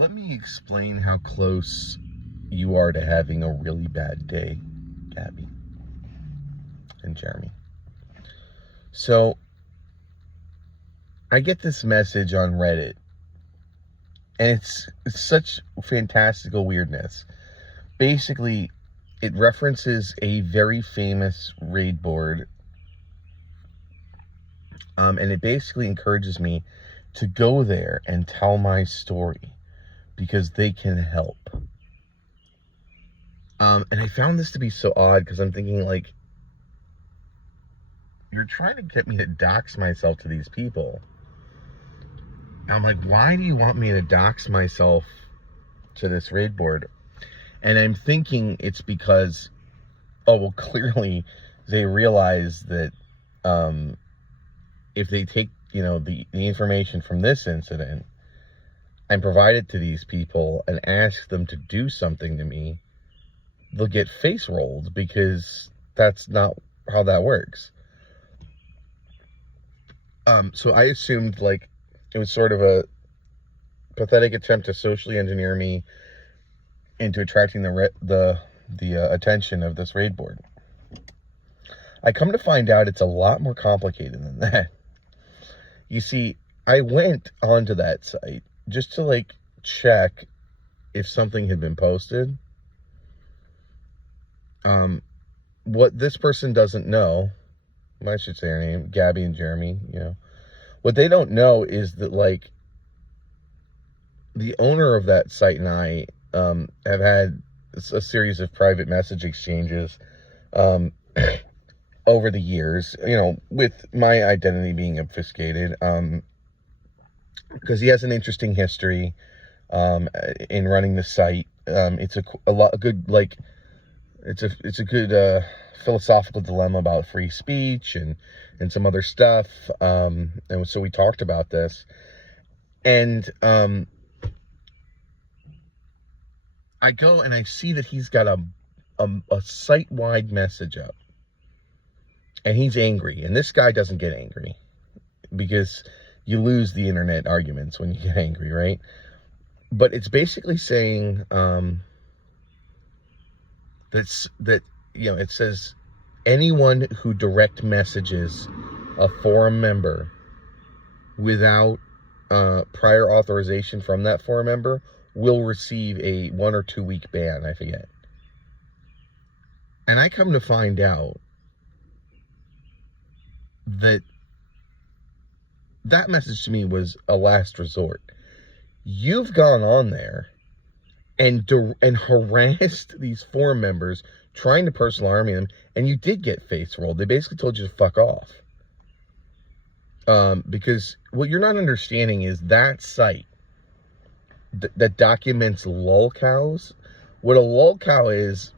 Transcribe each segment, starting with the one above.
Let me explain how close you are to having a really bad day, Gabby and Jeremy. So, I get this message on Reddit, and it's such fantastical weirdness. Basically, it references a very famous raid board, and it basically encourages me to go there and tell my story because they can help. And I found this to be so odd because I'm thinking, like, you're trying to get me to dox myself to these people. I'm like, why do you want me to dox myself to this raid board? And I'm thinking it's because, oh, well, clearly they realize that if they take, the information from this incident and provide it to these people and ask them to do something to me, they'll get face rolled, because that's not how that works. So I assumed, like, it was sort of a pathetic attempt to socially engineer me into attracting the attention of this raid board. I come to find out it's a lot more complicated than that. You see, I went onto that site just to, like, check if something had been posted. What this person doesn't know, I should say her name, Gabby and Jeremy, what they don't know is that, like, the owner of that site and I have had a series of private message exchanges over the years, with my identity being obfuscated, because he has an interesting history in running the site. It's a good philosophical dilemma about free speech and some other stuff. And so we talked about this, and I go and I see that he's got a site-wide message up, and he's angry. And this guy doesn't get angry, because you lose the internet arguments when you get angry, right? But it's basically saying that it says anyone who direct messages a forum member without prior authorization from that forum member will receive a 1 or 2 week ban, I forget. And I come to find out that message to me was a last resort. You've gone on there and harassed these forum members, trying to personal army them, and you did get face rolled. They basically told you to fuck off. Because what you're not understanding is that site that documents lolcows. What a lolcow is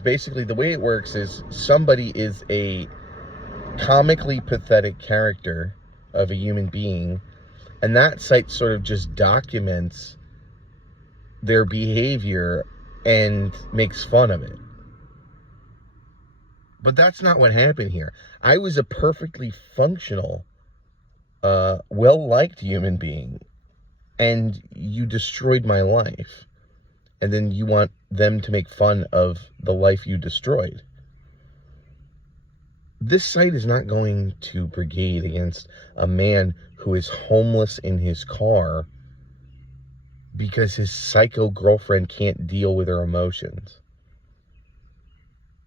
basically, the way it works is somebody is a comically pathetic character of a human being, and that site sort of just documents their behavior and makes fun of it. But that's not what happened here. I was a perfectly functional, well-liked human being, and you destroyed my life. And then you want them to make fun of the life you destroyed. This site is not going to brigade against a man who is homeless in his car because his psycho girlfriend can't deal with her emotions.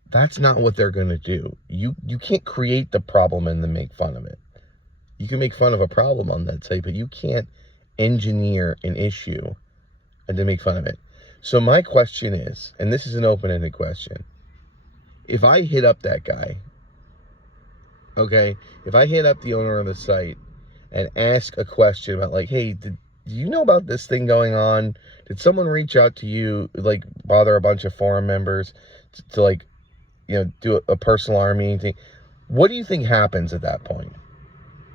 That's not what they're going to do. You can't create the problem and then make fun of it. You can make fun of a problem on that site, but you can't engineer an issue and then make fun of it. So my question is, and this is an open-ended question, if I hit up that guy, okay, if I hit up the owner of the site and ask a question about, like, hey, do you know about this thing going on? Did someone reach out to you, like, bother a bunch of forum members to like, do a personal army thing? What do you think happens at that point?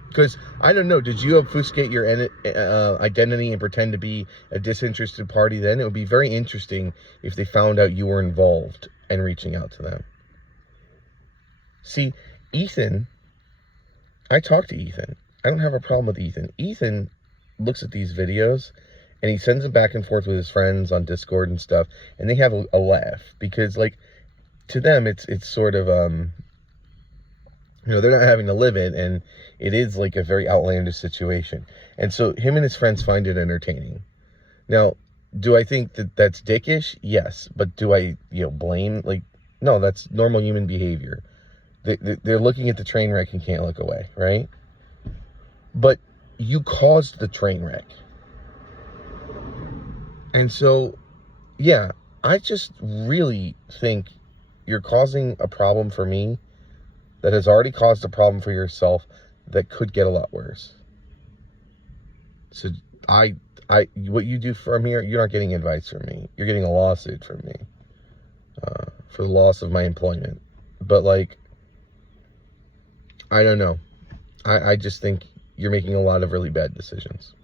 Because, I don't know, did you obfuscate your identity and pretend to be a disinterested party then? It would be very interesting if they found out you were involved and reaching out to them. See, Ethan, I talked to Ethan. I don't have a problem with Ethan. Ethan looks at these videos and he sends them back and forth with his friends on Discord and stuff, and they have a laugh, because, like, to them, it's sort of, they're not having to live it, and it is, like, a very outlandish situation. And so him and his friends find it entertaining. Now, do I think that that's dickish? Yes. But do I, blame? Like, no, that's normal human behavior. They're looking at the train wreck and can't look away, right? But you caused the train wreck. And so, yeah, I just really think you're causing a problem for me that has already caused a problem for yourself that could get a lot worse. So what you do from here, you're not getting advice from me. You're getting a lawsuit from me for the loss of my employment. But, like, I don't know. I just think you're making a lot of really bad decisions.